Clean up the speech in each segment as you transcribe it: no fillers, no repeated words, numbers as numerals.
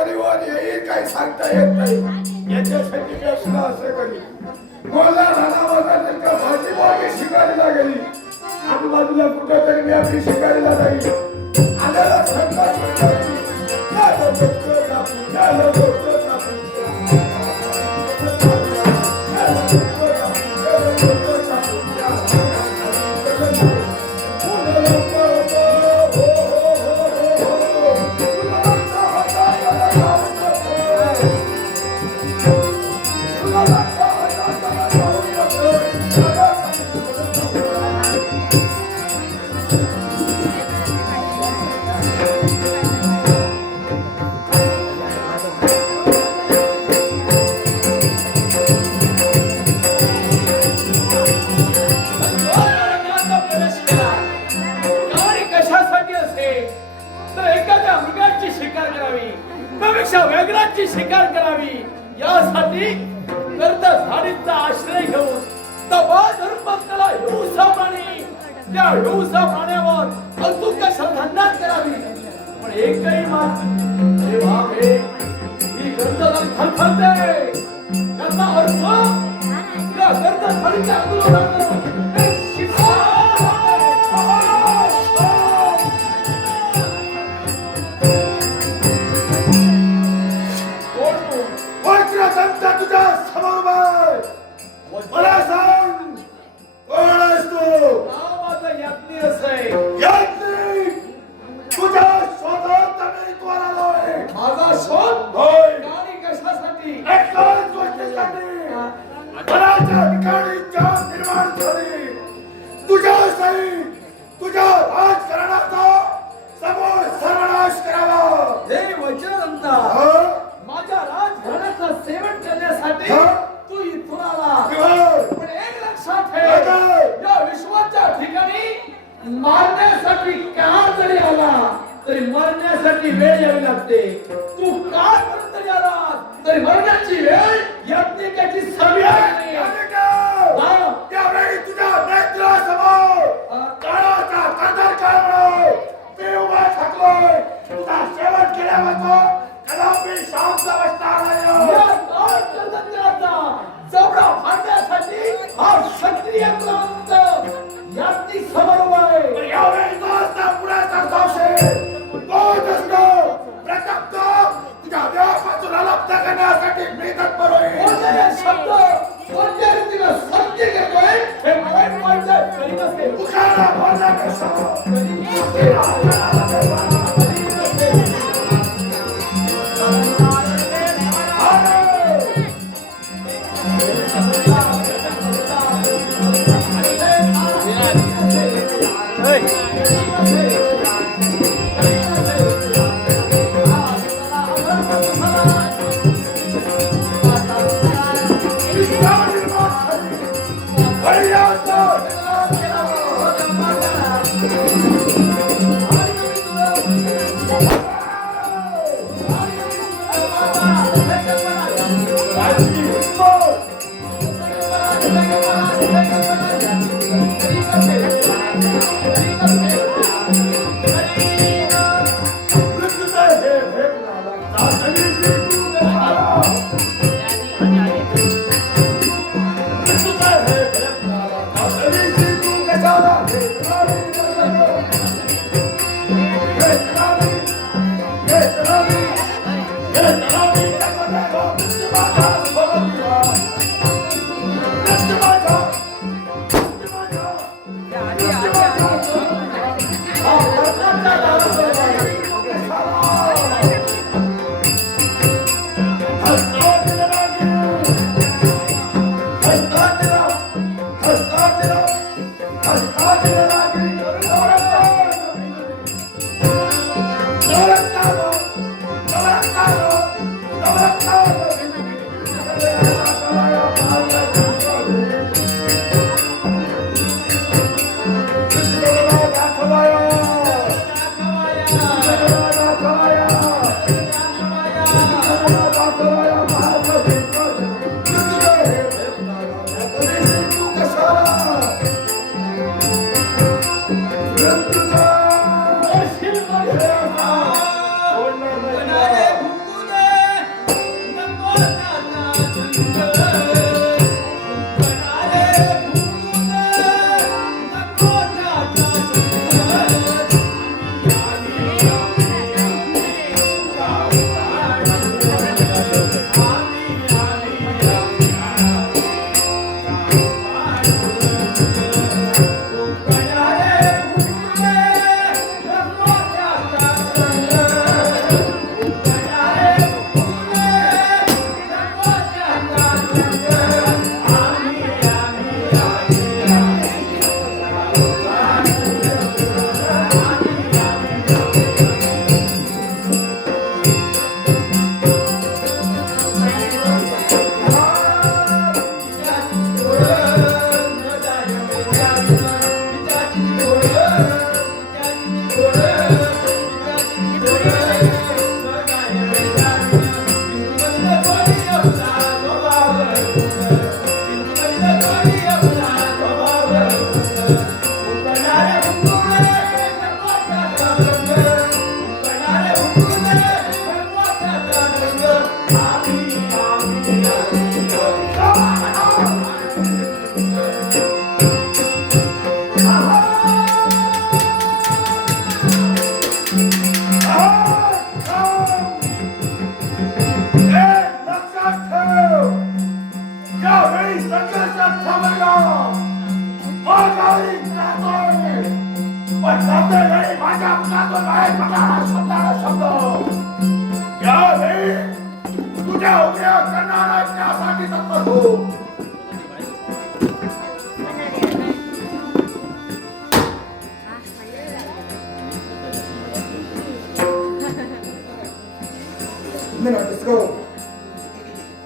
परिवार येईल काही सांगता येत नाही याच्यासाठी प्रश्न असे करी मला रानामध्ये का भाजी बागे शिकारीला गेली आजूबाजूला कुठेतरी मी आपली शिकारीला जाईल आलेला संकट व्याघ्राची शिकार करावी यासाठी करता झाडीचा आश्रय घेऊन तबा धर्मस्थळा हिंसा प्राणी त्या हिंसा प्राण्यावर अचूक श्रद्धांजली करावी पण एकही मात्र हे बापरे ही गर्दन थरथरते याचा अर्थ या गर्दन थरच्या आंदोलनात मला सांग कोण आहेस तू माझा याज्ञी असे याज्ञी तुझ्या शोधात मी कोण आलोय माझा शोध होय आणि कशासाठी एकाच गोष्टीसाठी मनाच्या ठिकाणी जात निर्माण झाली तुझ्या सही तुझ्या राजकारणाचा समोर सर्वनाश करावा हे वज्रदंता माझ्या राजघराण्याचं सेवन करण्यासाठी तू इथून आला पण एक लक्षात ठेव या विश्वाच्या ठिकाणी मारण्यासाठी का जरी आला तरी मरण्यासाठी वेळ यावी लागते तू काळपर्यंत जरी आला तरी मरण्याची वेळ यज्ञिकाची सवय नाही त्यावेळी तुझ्या नेत्रासमोर काळाचा कांदर काढलो मी उभा थाकलोय तुझा शेवट केल्यावर कदापि शांत बसणार नाही जबडा फाडण्यासाठी हा क्षत्रिय प्रवंत याची समोर आहे यावेळी दोस्त पुढे सरदावशे तोच असतो प्रताप तुझ्या देवापासून अलप्त करण्यासाठी मी तत्पर होईल शब्द कोणत्या रीतीला सत्य करतोय हे मला माहिती कधी नसते तुझ्याला बोलण्यापेक्षा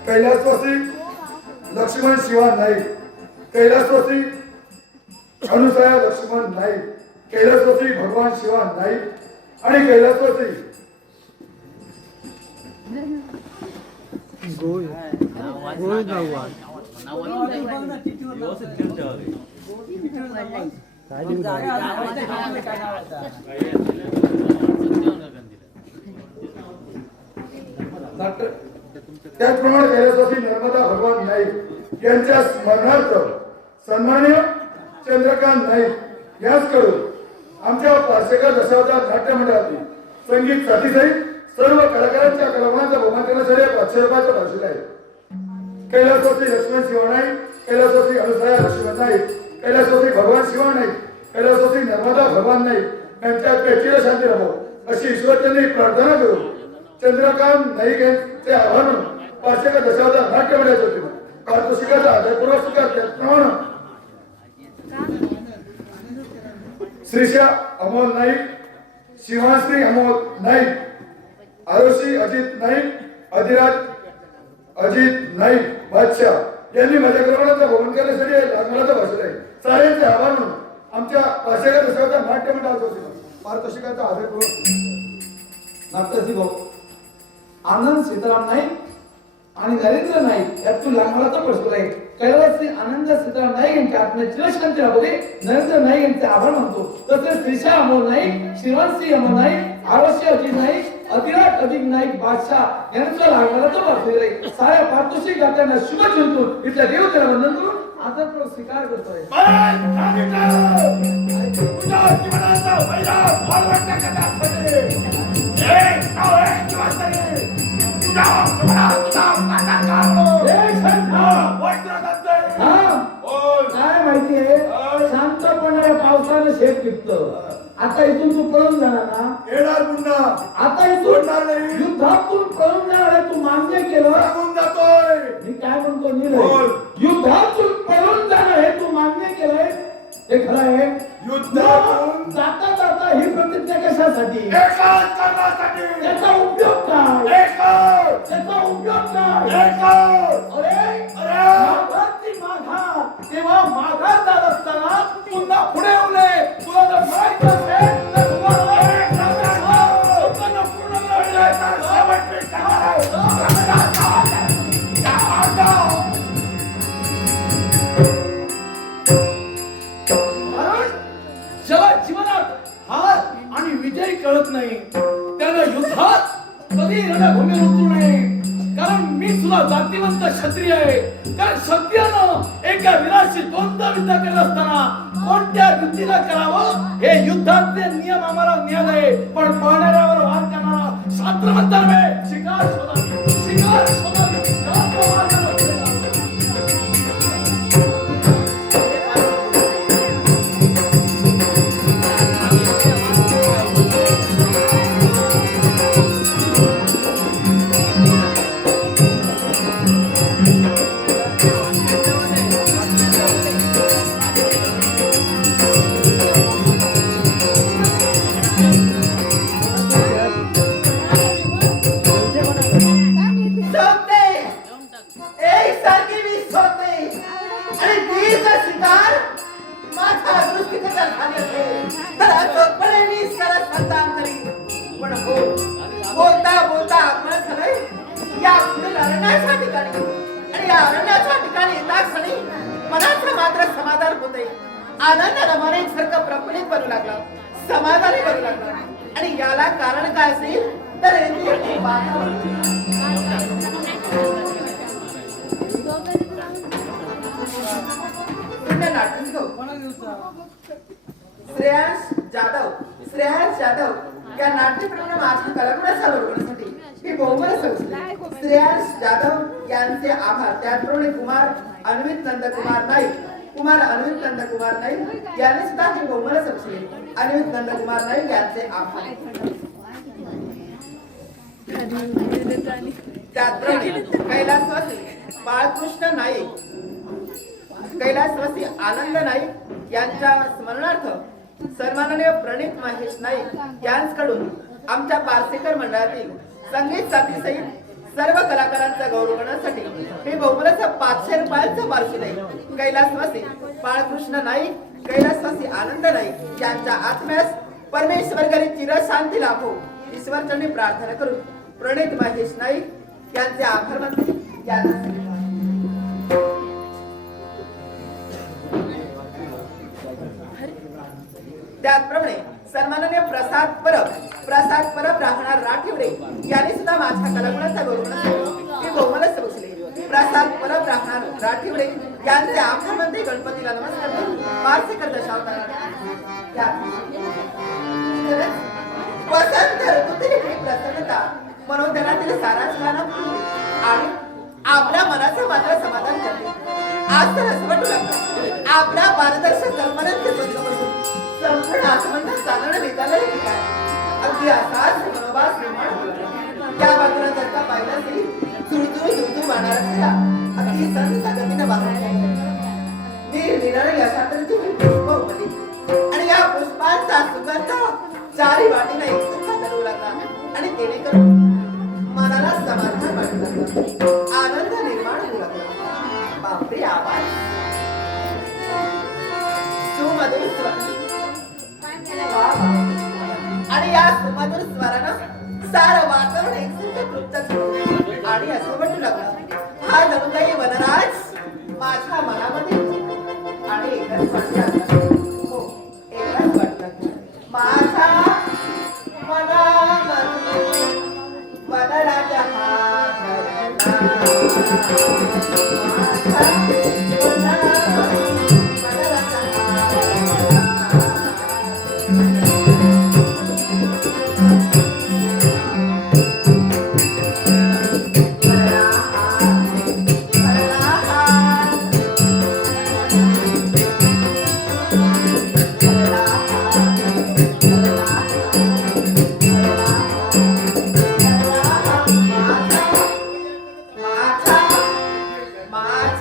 कैलासवासी लक्ष्मण शिवा नाईक, कैलासवासी अनुसया लक्ष्मण नाईक, कैलासवासी भगवान शिवा नाईक आणि कैलासवासी त्याचप्रमाणे कैलासवासी नर्मदा भगवान नाईक यांच्या स्मरणार्थ सन्माननीय चंद्रकांत नाईक याच करून आमच्या पार्श्वकर दशावतार नाट्य मंडळातील संगीत साथीसहित सर्व कलाकारांच्या कलागुणांचा बहुमान करण्यासाठी 500 रुपयाचं बक्षीस आहे. कैलासवासी लक्ष्मण शिवा नाईक, कैलासवासी अनुसया लक्ष्मण नाईक, कैलासवासी भगवान शिवा नाईक, कैलासवासी नर्मदा भगवान नाईक यांच्या पेटीला शांती राहो अशी ईश्वरचंदी प्रार्थना करून चंद्रकांत नाईक यांचे आव्हान पार्श्वकर दशावतार नाट्य मंडळाच्या वतीने पारितोषिकाचा आदरपूर्वक स्वीकार त्याचप्रमाणे श्रीशा अमोल नाईक, शिवाश्री अमोल नाईक, आरुषी अजित नाईक, अधिराज अजित नाईक बादशाह यांनी माझ्या क्रमांकाचा भवन करण्यासाठी लागणारा भाषण आहे. साऱ्यांचे आभार म्हणून आमच्या पार्श्वकर दशावतार नाट्य मंडळाच्या वतीने पारितोषिकाचा आदरपूर्वक नाट्यसी भाऊ आनंद सीताराम नाईक आणि नरेंद्र नाईक यात तू लागणारा प्रश्न आहे. कैलासवासी आनंद सीताराम नाईक यांच्या आत्म्याची शांती राहू दे. नरेंद्र नाईक यांचे आभार मानतो. तसेच श्रीशा अमोल नाईक, शिवांशी अमोल नाईक, आरुषी अजित नाईक, अधिराज अजित नाईक बादशाह यांचा लागणारा तो वाचलेला आहे. साऱ्या पारितोषिक दात्यांना शुभ चिंतून इथल्या देवतेला वंदन करून आदरपूर्वक स्वीकार करतोय. काय माहितीये शांतपणे पावसानं शेत पिकतं. आता इथून तू पळून जाणार ना? येणार पुन्हा. आता इथून युद्धातून पळून जाणार आहे तू मान्य केलं? जातोय मी काय म्हणतो नील, युद्धातून पळून जाणार आहे तू मान्य केलंय हे खरं आहे. युद्धातून जाता जाता ही प्रतिज्ञा कशासाठी? एकाच करण्यासाठी. त्याचा उपयोग काय? एकच. त्याचा उपयोग काय? एकच. अरे माघारची माघार, तेव्हा माघार जात असताना पुन्हा पुढे येऊ नये. तुला जर माहित असेल तर ज्याला जीवनात हार आणि विजय कळत नाही त्याला युद्धात कधी रणभूमीवर उतरू नये. कारण मी सुद्धा जातीवंत क्षत्रिय आहे. कारण क्षत्रियानं एका वीराशी द्वंद्व युद्ध करत असताना कोणत्या युद्धीला करावं हे युद्धातले नियम आम्हाला ज्ञान आहे. पण पळणाऱ्यावर वार करणारा शास्त्र म्हणतात वे शिकार शोधावी, शिकार शोधावी. जास्त वार करावा. आनंदाला मन एकसारखं प्रफुल्लित बनू लागला, समाधानी बनू लागला. आणि याला कारण काय असेल तर श्रेयांश जाधव या नाट्यप्रमाणे माझ्या कलागुणाचा लोकवण्यासाठी मी बहुमत समजले. श्रेयांश जाधव यांचे आभार. त्याचप्रमाणे कुमार अन्वित नंदकुमार नाईक यांनी सुद्धा हे बहुमत समजले. अन्वित नंदकुमार नाईक यांचे आभार. त्याचप्रमाणे कैलासवासी बाळकृष्ण नाईक, कैलासवासी आनंद नाईक यांच्या स्मरणार्थ सन्माननीय प्रणित महेश नाईक यांच्याकडून आमच्या पारसेकर मंडळातील संगीत साथीसहित सर्व कलाकारांचा गौरव करण्यासाठी मी बहुमलाचा 500 रुपयांचा वार्षिक आहे. कैलासवासी बाळकृष्ण नाईक, कैलासवासी आनंद नाईक यांच्या आत्म्यास परमेश्वर करी चिरशांती लाभो ईश्वरचरणी प्रार्थना करून प्रणित महेश नाईक यांचे आभार मानते. त्याचप्रमाणे सन्माननीय प्रसाद परब राहणार राठिवडे यांनी सुद्धा माझ्या कलागुणाचा गौरव मी बहुमत समजले. प्रसाद परब राहणार राठिवडे यांचे आभार मानते. गणपतीला नमस्कार करून पारसेकर दशावतार वसंत ऋतूतील ही प्रसन्नता मनोधनातील सारांश आणि आपल्या मनाचं मात्र समाधान करते. आज तर असं वाटू लागलं आपल्या पारदर्शक कल्पनांचे बंद संपूर्ण आसमंत चालणं निघालं की काय. अगदी असाच मनोभास निर्माण होतो. त्या बाजूला जर का पाहिलं की चुळचुळ वाहणार असला अगदी संत गतीनं वाहणार निरनिराळे अशा तऱ्हेची पुष्प उमलली आणि या पुष्पांचा सुगंध चारी वाटीला एकसारखा दरवू लागला आणि जेणेकरून मनाला समाधान वाटू लागलं, आनंद निर्माण होऊ लागला. बापरे, आवाज सुमधुर स्वर आणि या सुमधुर स्वरानं सारं वातावरण एकसारखं तृप्त झालं आणि असं वाटू लागलं हा जणू काही वनराज माझ्या मनामध्ये आणि एकच वाटलं. हो, एकच वाटलं माझ्या मनामध्ये वनराज हा माझा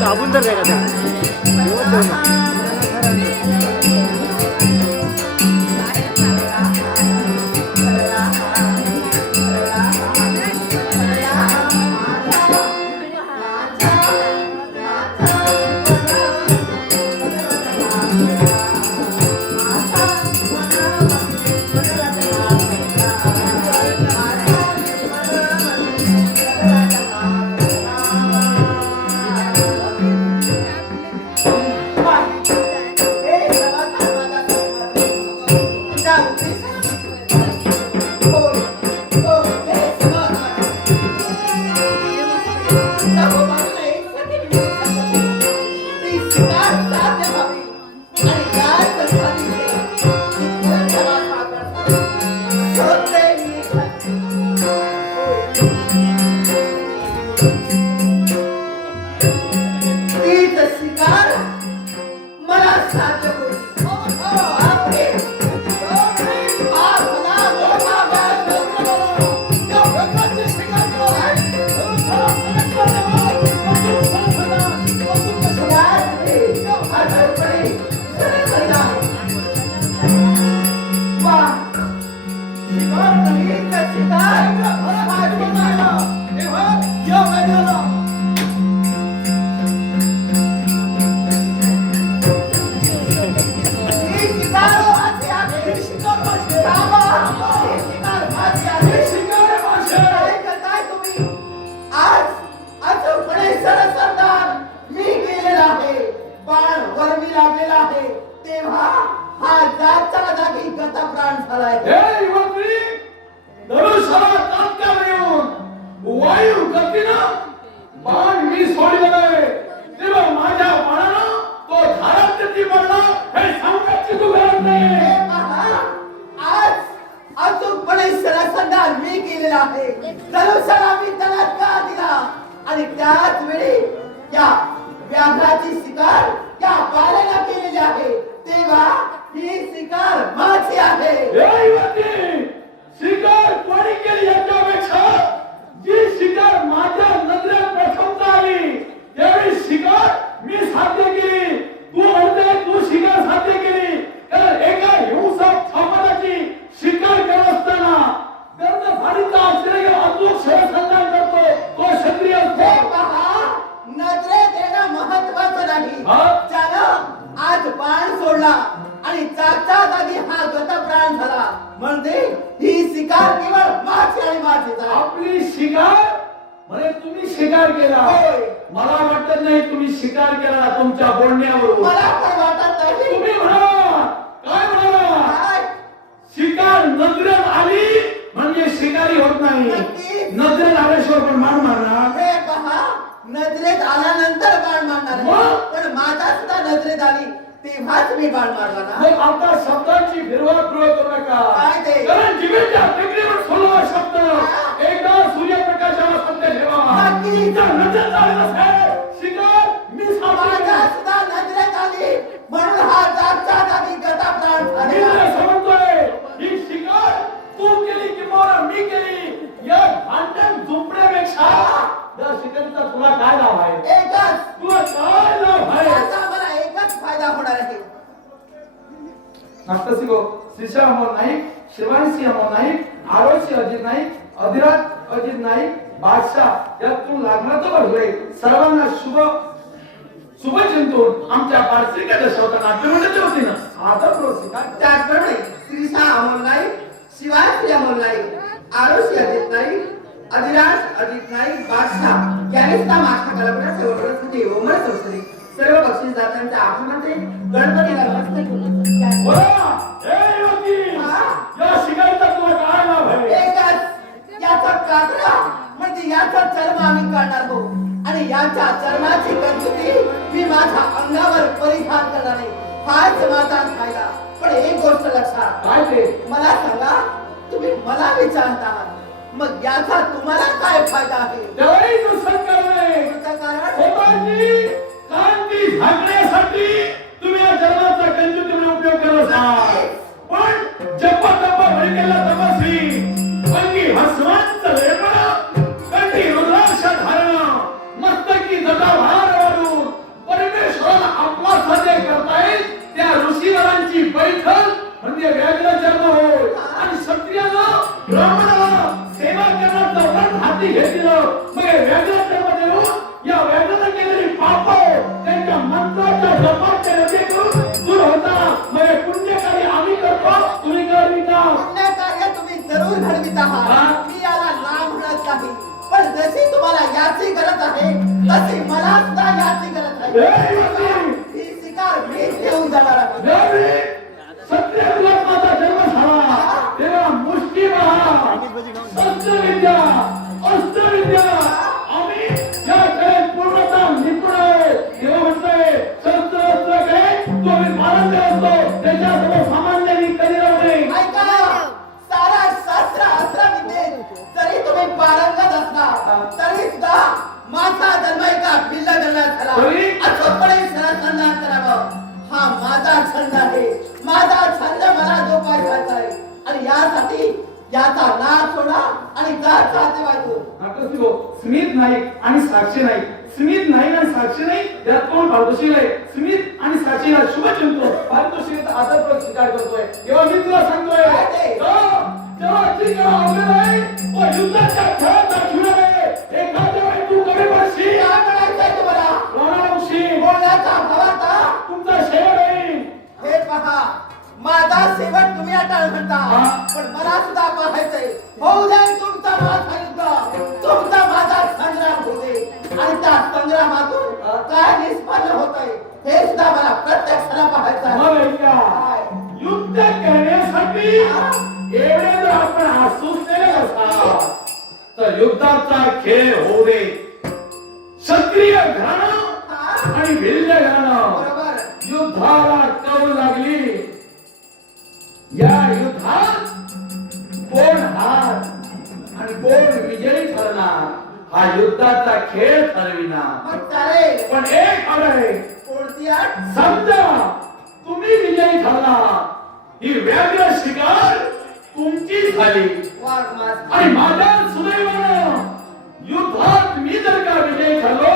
दाबून तर द्या का हसवंत वेगळं कंठी रुद्राक्ष धारण मस्तकी गदा भार याची गरज आहे तशी मला सुद्धा याची गरज आहे. ए युवती, ही शिकार मीच घेऊन जाणार आहे. देवी, सत्य माझा जन्म झाला तेव्हा मुष्टिबळ, शस्त्रविद्या, अस्त्रविद्या आम्ही या खेळात पूर्णतः निपुण आहे. तेव्हा म्हणतोय शस्त्रास्त्राकडे तो आम्ही पारंगत असतो, त्याच्यासमोर सामान्यांनी कधी राहू नये. ऐका, सारा शास्त्र अस्त्रविद्येत जरी तुम्ही पारंगत असला तरी सुद्धा माझा जन्म एका पिल्ला जन्मात झाला. तरी? अचूकपणे संधान करावं हा माझा छंद आहे. माझा छंद मला जोपासायचा आहे आणि यासाठी याचा नाश होणा आणि गाठ वाजू. आकर्षित हो. स्मित नाईक आणि साक्षी नाईक, स्मित नाईक आणि साक्षी नाईक यात कोण पारदर्शी आहे? स्मित आणि साक्षीला शुभ चिंतो पारितोषिकाचा आदरपूर्वक स्वीकार करतोय. तेव्हा मी तुला सांगतोय काय ते? तेव्हा चिंता अवघड आहे व युद्धाच्या खेळात दाखविले आहे. एखाद्या वेळी तू कमी पडशील, काय म्हणायचंय तुम्हाला? रोणावशील, बोलण्याचा भावाचा तुमचा शेवट होईल. हे पहा, माझा शेवट तुम्ही अटाळ म्हणता हा. पण मला सुद्धा पाहायचंय. होऊ दे तुमचा माझा युद्ध, तुमचा माझा संग्राम होऊ दे आणि त्या संग्रामातून काय निष्पन्न होतंय हे सुद्धा मला प्रत्यक्षाला पाहायचं आहे. मग ऐका, काय? युद्ध करण्यासाठी एवढे जर आपण आसुसलेले असाल तर युद्धाचा खेळ होऊ दे. क्षत्रिय घराणं हा? आणि भिल्ल घराणं बरोबर. युद्धाला करू लागली. या युद्धात कोण हार आणि कोण विजयी ठरणार हा युद्धाचा खेळ ठरविणार. मग चालेल. पण एक अट आहे, कोणती अट? समजा तुम्ही विजयी ठरला ही व्याघ्र शिकार तुमची झाली वाघ मास. आणि माझ्या सुदैवानं युद्धात मी जर का विजयी ठरलो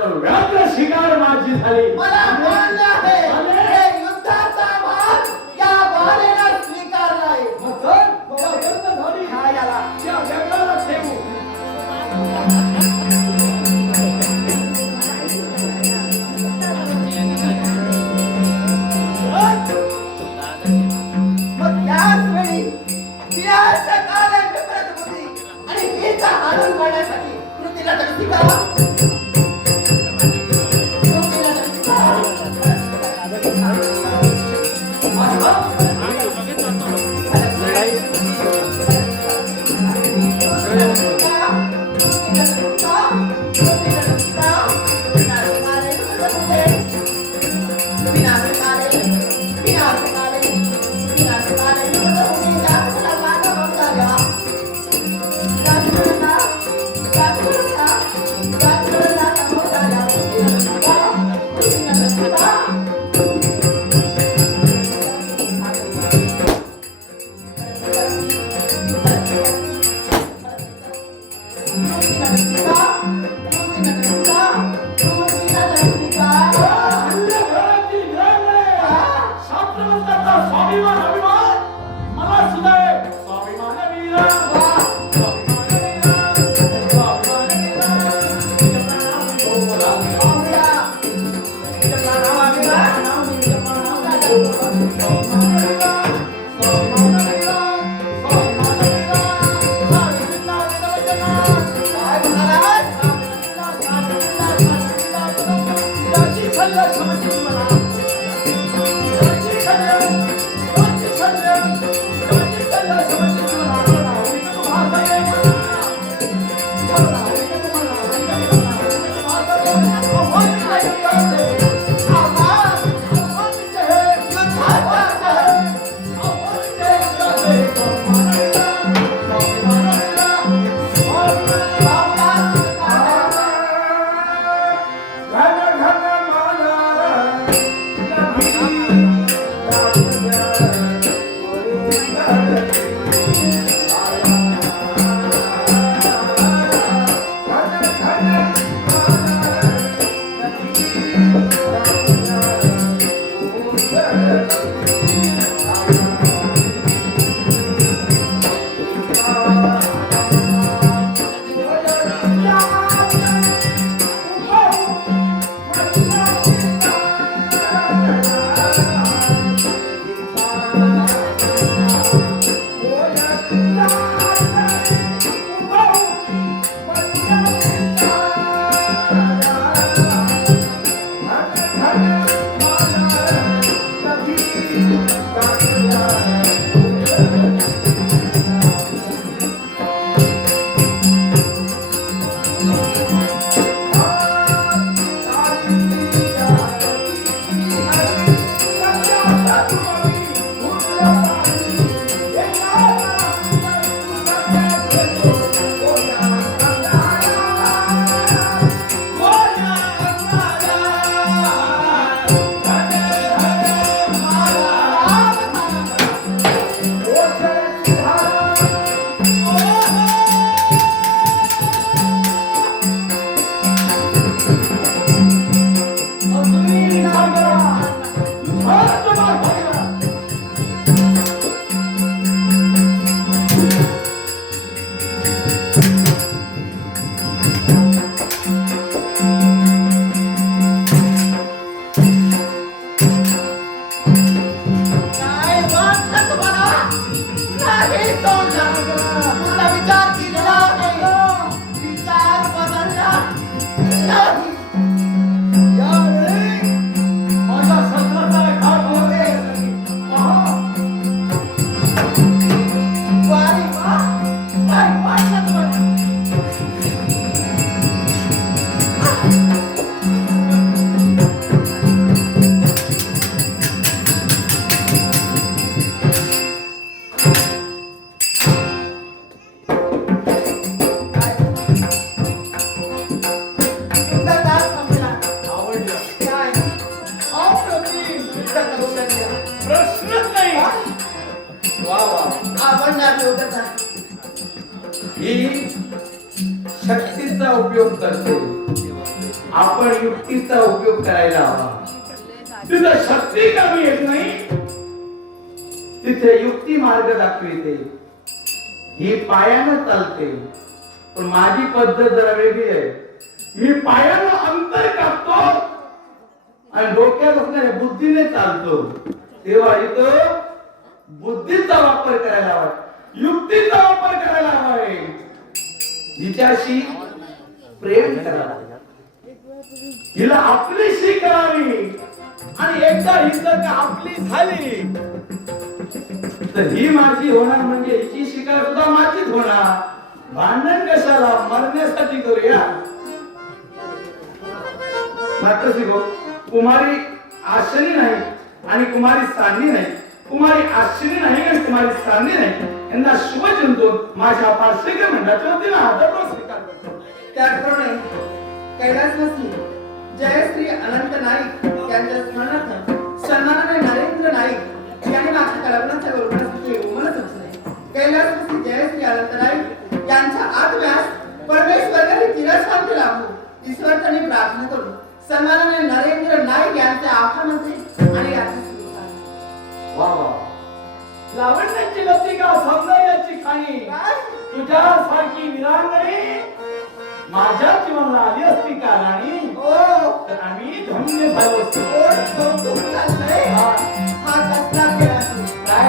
तर व्याघ्र शिकार माझी झाली. मला मान्य आहे. चालेल. हे युद्धाचा भाग या बालेनं स्वीकारलाय. मग चल, बाबा, गर्द झाली. हा याला. या व्याघ्राला ठेवू. मग त्याच वेळी पियाच्या काले विपरीत होती आणि मीचा हाडून काढण्यासाठी कृतीला धरती का? कृतीला धरती स्वाभिमान अभिमान मला सुद्धा आहे. स्वाभिमान वीरा, स्वाभिमान वीरा, स्वाभिमान वीरा. तुझ्या प्राणात बोला. तुझ्या प्राणात वीरा, तुझ्या प्राणात बोला. स्वाभिमान वीरा, स्वाभिमान वीरा, स्वाभिमान वीरा. स्वाभिमान वीरा, काय म्हणालात? त्याची छल्ल समजली मला. घन घन माना लोटत आहे. ही शक्तीचा उपयोग करते, आपण युक्तीचा उपयोग करायला हवा. तिथं शक्ती कमी येत नाही, तिथे युक्ती मार्ग दाखविते. ही पायानं चालते, पण माझी पद्धत जरा वेगळी आहे. मी पायानं अंतर कापतो आणि डोक्यात असणाऱ्या बुद्धीने चालतो. तेव्हा इथं बुद्धीचा वापर करायला हवा, युक्तीचा वापर करायला हवा आहे. हिच्याशी प्रेम करावं, हिला आपलीशी करावी, आणि एकदा ही जर का आपली झाली तर ही माझी होणार, म्हणजे हिची शिकार सुद्धा माझीच होणार. भांडण कशाला, मरण्यासाठी करूया. मात्र शिको, कुमारी आश्विनी नाही आणि कुमारी सान्वी नाही, कुमारी अश्विनी नाही आणि कुमारी सान्वी नाही, यांना शुभ चिंतून माझ्या पार्श्विक मंडळाच्या वतीने आदरपूर्वक स्वीकार करतो. त्याचप्रमाणे कैलासवासी जयश्री अनंत नाईक यांच्या स्मरणार्थ सन्मानाने नरेंद्र नाईक यांनी माझ्या कल्पनाच्या गौरवासाठी मला समजले. कैलासवासी जयश्री अनंत नाईक यांच्या आत्म्यास परमेश्वराने तिरस्कार केला हो, ईश्वराने प्रार्थना करून सन्मानाने नरेंद्र नाईक यांचे आभार मानते आणि याची वा वा, लावण्याची लतिका, सौंदर्याची खाणी, तुझ्यासारखी विरांगणी माझ्या जीवनाला आली असती का राणी, तर आम्ही धन्य झालो असतो. हा कसला खेळ आहे? काय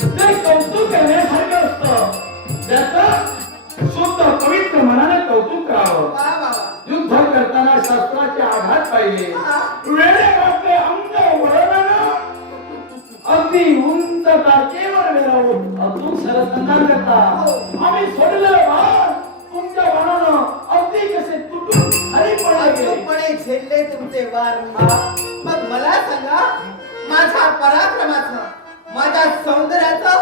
ते कौतुक करण्यासारखं असतं, त्याचं शुद्ध पवित्र मनाने कौतुक करावं. वा वा वा. युद्ध करताना शस्त्राचे आघात पाहिजे, वेळे वाटले अंग वळवणं, अगदी उंच टाकेवर वेळावून अजून सरसंधान करता. आम्ही सोडलं बाण तुमच्या बाणानं अगदी कसे तुटून खाली पडले. अचूकपणे झेलले तुमचे वार. मग मला सांगा, माझ्या पराक्रमाचं, माझ्या सौंदर्याचं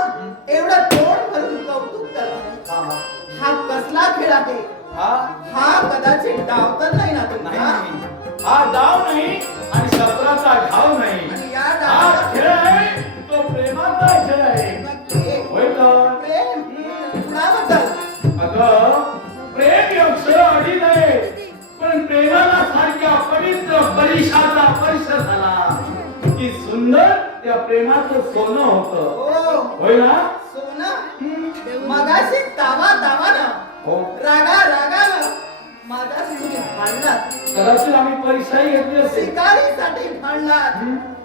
एवढं तोंड भरून कौतुक करता, हा कसला खेळ आहे? हा कदाचित डाव तर नाही ना तुमचा? हा डाव नाही आणि शस्त्राचा घाव नाही, आणि या हा डावाला खेळ आहे तो प्रेमाचा खेळ आहे. नक्की होय तर प्रेम कुणाबद्दल? अगं, प्रेम हे अक्षर अडीच आहे, पण प्रेमाला सारख्या पवित्र परिशाचा स्पर्श झाला की सुंदर त्या प्रेमाचं सोनं होतं. हो होय ना? सोनं मगाशी तावा तावानं, हो. रागा रागानं माझ्याशी तुम्ही भांडलात, कदाचित आम्ही परीक्षाही घेतली असेल. शिकारीसाठी भांडलात,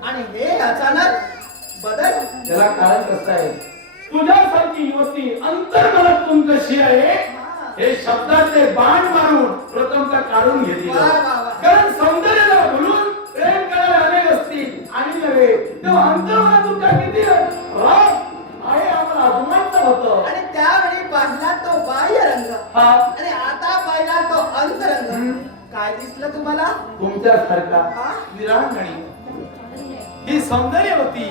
आणि हे अचानक बदल. त्याला कारण कसं आहे, तुझ्यासारखी युवती अंतर्मनातून कशी आहे हे शब्दाचे बाण मारून प्रथमतः काढून घेतली. वा, वा, वा. कारण सौंदर्याला भुलून प्रेम करायला आले असतील आणि नव्हे तेव्हा अंतर्मनातून त्या किती राग आहे आम्हाला अभिमानच होतं. आणि त्यावेळी पाहिला तो बाह्य रंग, हा आणि आता पाहिला तो अंतरंग. काय दिसलं तुम्हाला? तुमच्यासारखा हा? विरांगणी ही सौंदर्यवती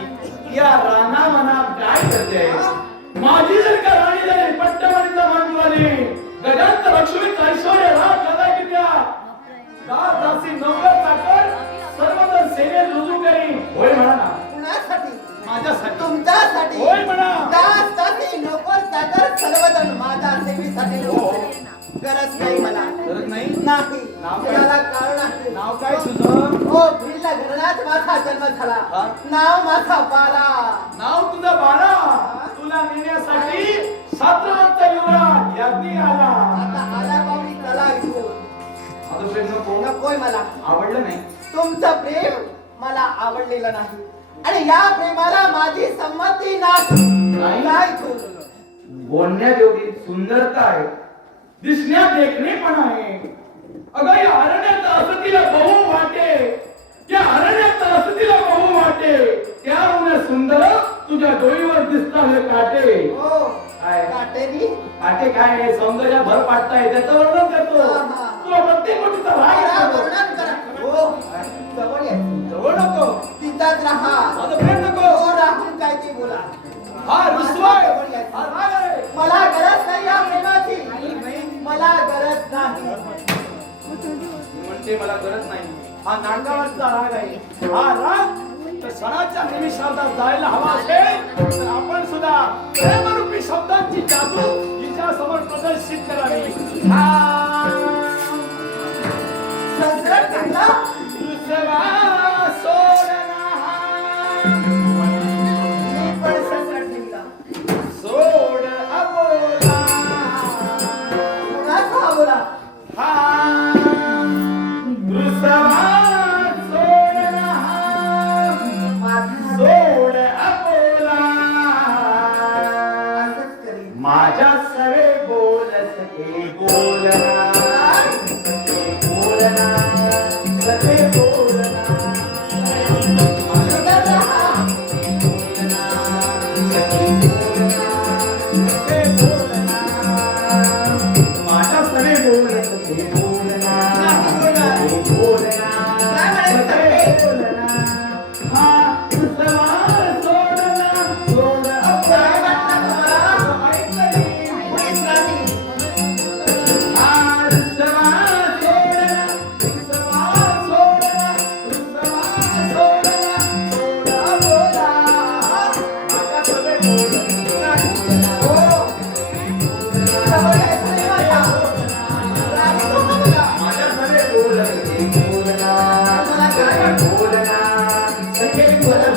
या रानावनात काय करते आहे? माझी जर का राणी झाली, पट्टमणीचा मान झाली, गजांत लक्ष्मीचा ऐश्वर्य राज झाला की त्या दास दासी नौकर चाकर सर्वजण सेवेत रुजू करी. होय म्हणा ना. कुणासाठी? माझ्यासाठी. तुमच्यासाठी. होय म्हणा. दास दासी नोकर चाकर सर्वजण माझ्या सेवेसाठी रुजले. गरज नाही मला. गरज नाही? नाही. नाव काय? त्याला कारण आहे. नाव काय तुझं? हो, भिल्ला घराण्यात माझा जन्म झाला. हा? नाव माझा बाला. नाव तुझं बाळा. तुला नेण्यासाठी सात्रवंत युवराज याज्ञी आला. आता आला बावडी चला इथून. माझं प्रेम नको. नकोय मला. आवडलं नाही? तुमचं प्रेम मला आवडलेलं नाही, आणि या प्रेमाला माझी संमती नाही. नाही? काय इथून? बोलण्यात एवढी सुंदरता आहे, दिसण्यात देखणे पण आहे. अगं या अरण्यात असं तिला बहु वाटे, या अरण्यात असं तिला बहु वाटे, त्यामुळे सुंदर तुझ्या डोळीवर दिसता हे काटे. हो, काय? काटेरी. काटे काय आहे? सौंदर्या भर पाडताय त्याचं वर्णन करतो. हा. तुला प्रत्येक गोष्टीचा राग करा, येतो. वर्णन करा. हो, जवळ या. जवळ नको. तिथंच राहा. माझं प्रेम नको. हो, राहून काय ते बोला. हा रुसवाय, हा राग आहे. मला गरज नाही या प्रेमाची. मला गरज नाही. म्हणते मला गरज नाही. हा नाटकावरचा राग आहे. हा राग तर सणाच्या निमिषाला जायला हवा असेल तर आपण सुद्धा प्रेमरूपी शब्दांची जादू हिच्या समोर प्रदर्शित करावी. संस्कृत म्हणला दुसरा सोडला मी पण संस्कृत लिहिला सोड अबोला कुणाचा बोला दुसरा सोडला माझा सोड अबोला असंच करीन. माझ्या सवे बोल सखे बोलना सखे बोलना सखे बोलना माझ्या सखे बोलना सखे बोलना सखे बोलना माझ्या सवे बोल सखे बोलना सखे बोलना सखे बोलना हा दुसरा सोडना सोड काय वाटतं तुम्हाला? ऐकली कोणीच नाही. सवय आहे तुझी माझ्या. राणी कोण बोला? मला काय वाटतं? माझा काय बोलणार चाललंय?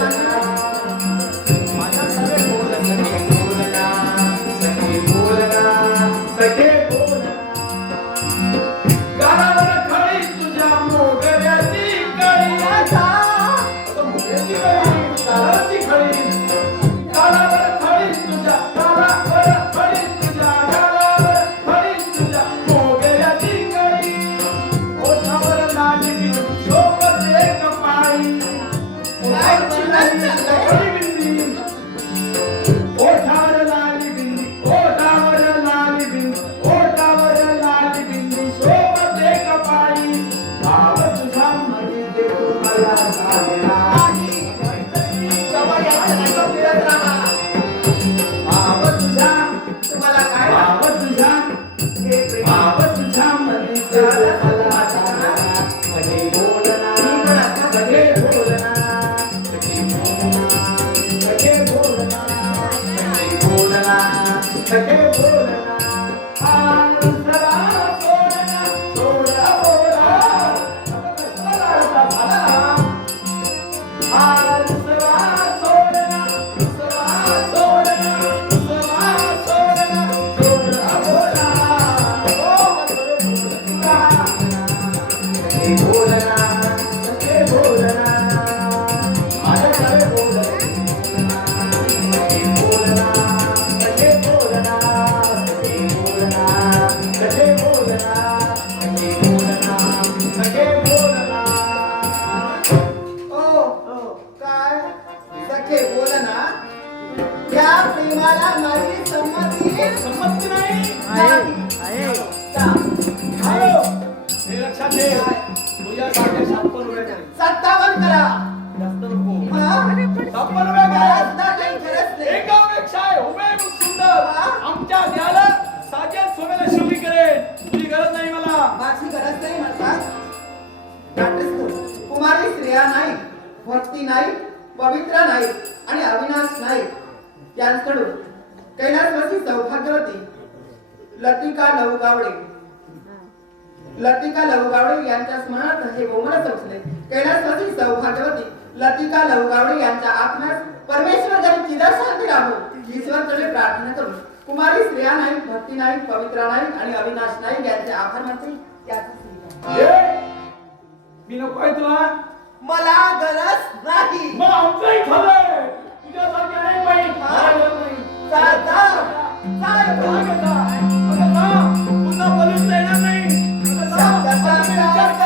ओठावर लाली बिंदी ओठावर लाली बिंदी ओठावर लाली बिंदी शोभते कपाळी भाव तुझा म्हणजे तुम्हाला साजरा नाही. सवय आहे माझ्या फिरत राहा. भाव तुझा तुम्हाला काय भाव तुझा हे प्रेम? भाव तुझा म्हणजे तुम्हाला साजरा सगळे बोलना सगळे बोलना सगळे बोलना सगळे बोलना सगळे बोलना सगळा बोलना सोडा बोला ओ काय सखे बोल ना. या प्रेमाला माझी संमती संमती नाही नाही. का? हे लक्षात ठेव तुझ्यासारख्या 56 उड्या करेल. 57 करा. जास्त नको हा? 56 उड्या खरंच करा. नाही, खरंच नाही. एकापेक्षा हुबेहूब सुंदर आमच्या द्याला साजेल सोन्याला शिवली करेल. तुझी गरज नाही मला. माझी गरज नाही म्हणतात. नाट्यस्थ कुमारी स्त्रिया नाही, भक्ती नाही, पवित्र नाही आणि अविनाश नाही यांकडून कैलासवासी सौभाग्यवती लतिका लवगावडे यांच्या स्मरणार्थ हे गोमड संचले. कैलासवासी सौभाग्यवती लतिका लवगावडे यांच्या आत्म्यास परमेश्वर जरी चिरशांती राहू ईश्वरकडे प्रार्थना करून कुमारी स्त्रिया नाही, भक्ती नाही, पवित्र नाही आणि अविनाश नाही यांचे आभार मानते. याचा स्वीकार. ए, मी नको आहे तुला. मला गरज नाही. मग आमचंही झालंय. तुझ्यासारखी आहे बाई. हा? मला गरज नाही. जा, जा. जा, जा, जा. आता जा. पुन्हा बोलून येणार नाही. आता जा. जा, जा, जा, विचार कर. जा.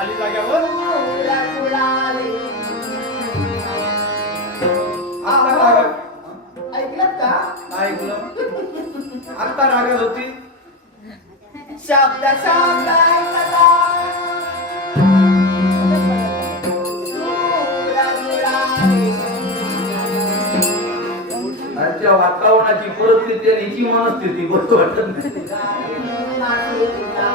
आली जाग्यावर. उडा, उडाले. आता रागात. ऐकलं का? नाही ऐकलं. आता रागात होती. शब्द शब्द ऐकला. उडा, उडाले. आजच्या वातावरणाची परिस्थिती आणि हिची मनस्थिती गोष्ट वाटत नाही. गाणे माझे उडा.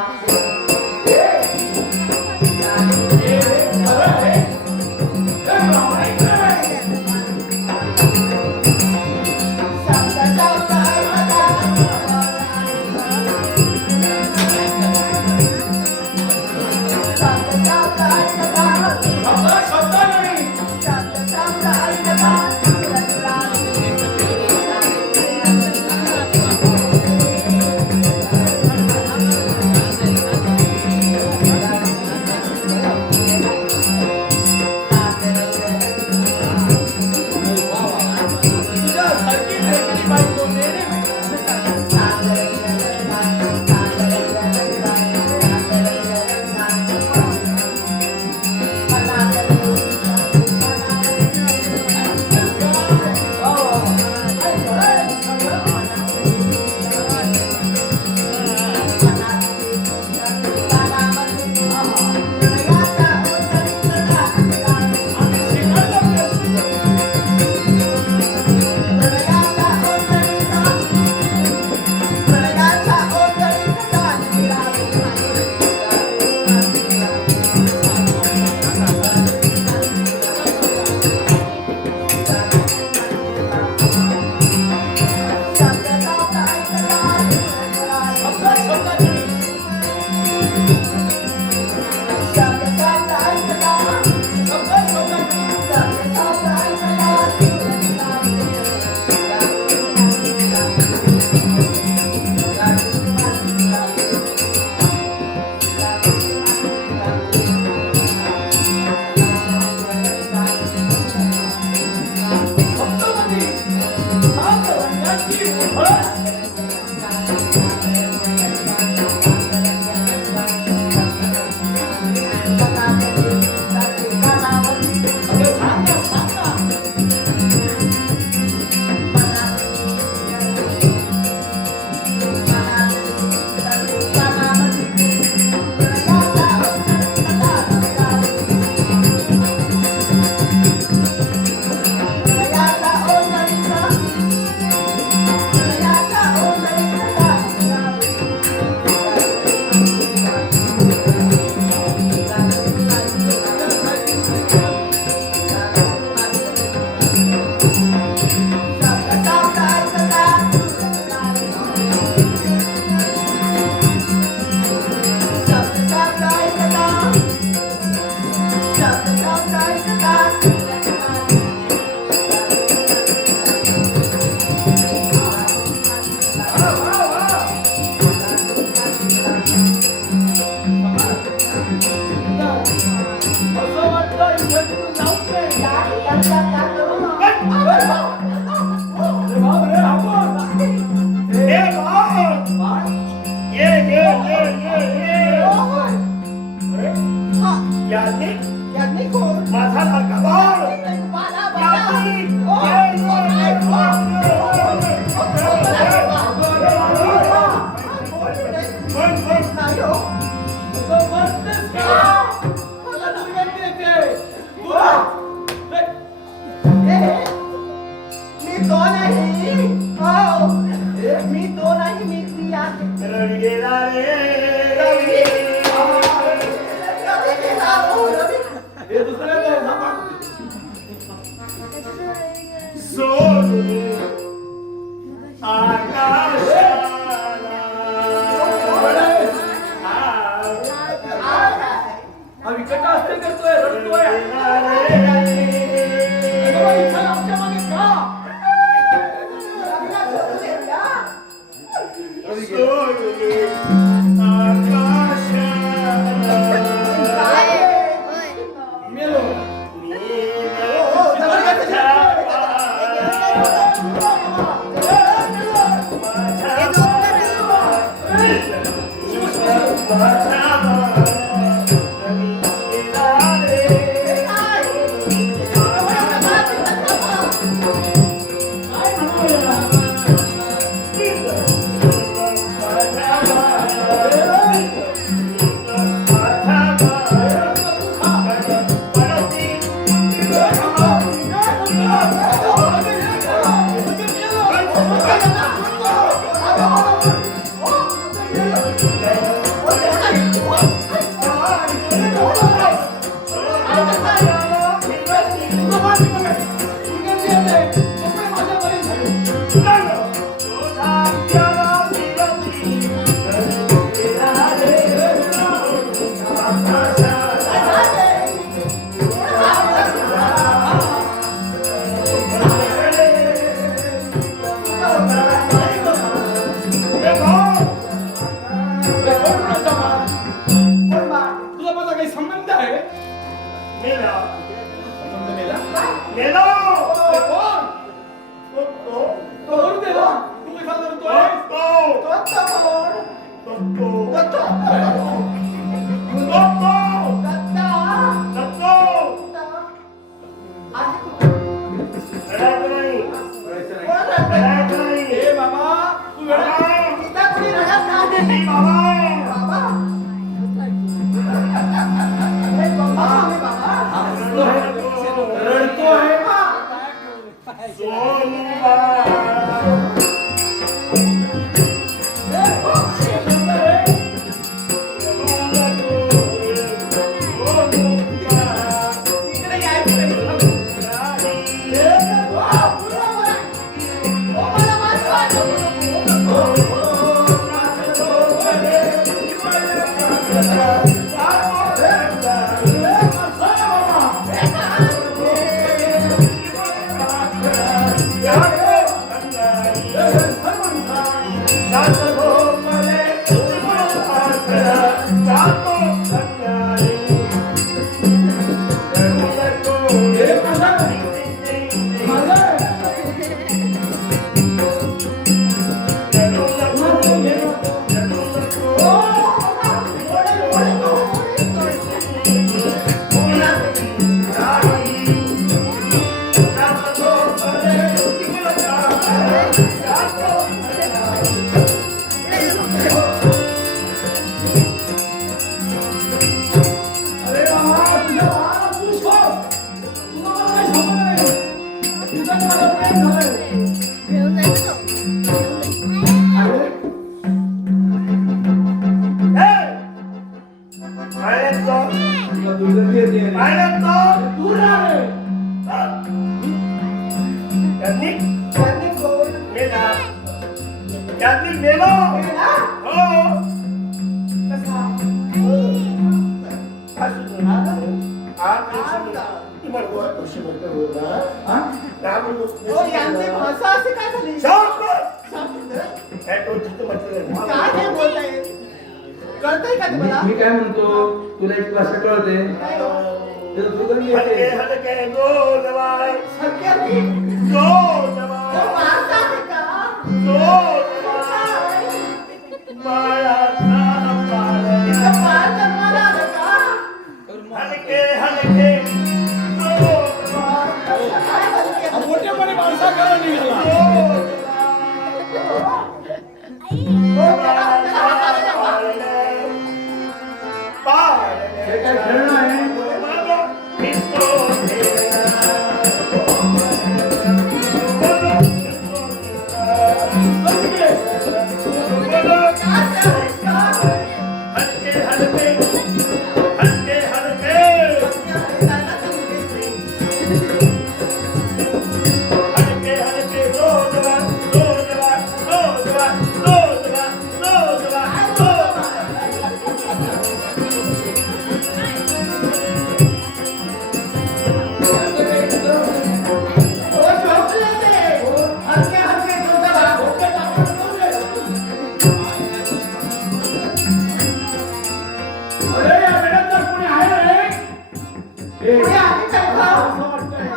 खरं आहे. ए, ब्राह्मण ऐकलं. अरे बाप रे, आपण. ए बाप! बाळ, ये यानी यांनी कोण? माझा लाडका बाळ बाळा, बाळा. यानी ओ, ओ, काय, नाही हो. तो मरतेस का? तुला दुर्गंधी येते. तुला. मी तो नाही. हो. मी तो नाही, मी आहे. रवी गेला रे रवी. रवी गेला, हो, रवी. हे दुसरं काय सांगा? सोडून आकाशाला हा विकट असते करतोय, रडतोय. बाबा, इथं आमच्या मागे का? रवीला सोडून येऊया. काय? मेलो. हो, जबरदस्त. तुला माझा काही संबंध आहे? संबंध मेला? अरे कोण? तो वरून मेला? तू कसा करतोय? ए बाबा, तू वेळा. रडतोय. यांचे भाषा असे काय झाली? काय हे बोलताय? कळतंय का तुम्हाला? मी काय म्हणतो, तुला एक भाषा कळते? काय हो? त्याचं सुगंध हलके येते. हलके गोलवार सगळ्यांनी गोलवार मारता आहे का? गोलवार बाळाचा तिथं बाळ बाळ जन्माला आलं का? हलके हलके गोलवार काय हलके? मोठेपणे माणसा करा निघाला हे काय खेळणं आहे हलके हलके जोरदार. अरे या वेळात तर कोणी आहे रे हे कोणी आहे का इथं? असं वाटतंय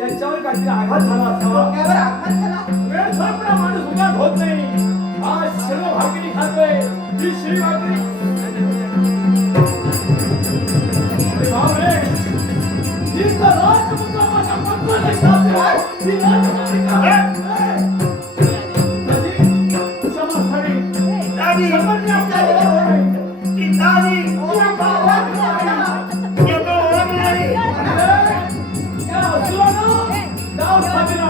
याच्यावर काहीतरी आघात झाला असावा डोक्यावर आघात झाला. वेळ संपला माणूस उगाच होत नाही आज सर्व भाकरी खातोय ही शिळी भाकरी अरे बापरे ही तर राजमुद्रामाच्या पत्राच्या शास्त्र आहे ही राजमालिका समाजस्थळी समजणे आपल्याला होत नाही या असुरानं डाव साधला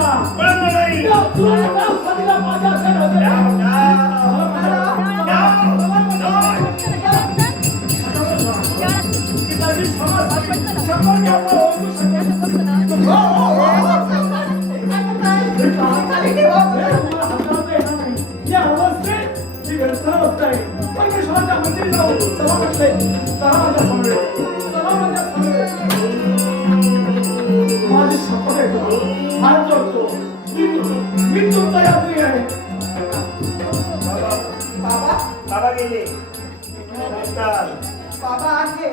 या असुरानं डाव साधला माझ्या घरात या अवस्थेत जी व्यवस्था आहे परमेश्वराच्या मंदिरी जाऊन सभा म्हटले सभा माझ्या माझी शपथ आहे हात जोडतो मी तुमचा यात्री आहे बाबा बाबा गेले बाबा आहे.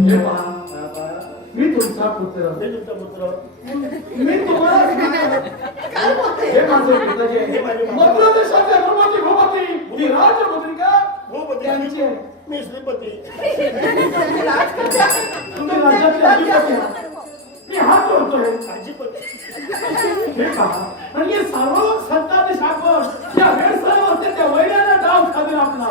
हे पहा मी तुमचा पुत्र मी तुम्हाला काय बोलते? हे माझे पिताजी आहे मद्र देशाचे रोमाची भूपती ही राजमुद्रिका त्यांची आहे मी श्रीपती तुम्ही राजकन्या आहे. तुम्ही राज्यातले अधिपती आहात. मी हात जोडतोय हे पहा आणि हे सर्व सत्ताधीश आपण या वेळसर असते त्या वैराला डाव खातील आपला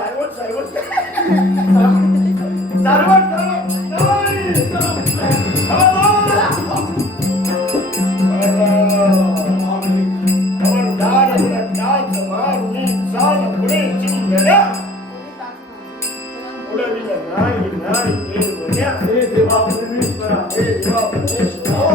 हे देवा परमेश्वरा हे देवा परमेश्वरा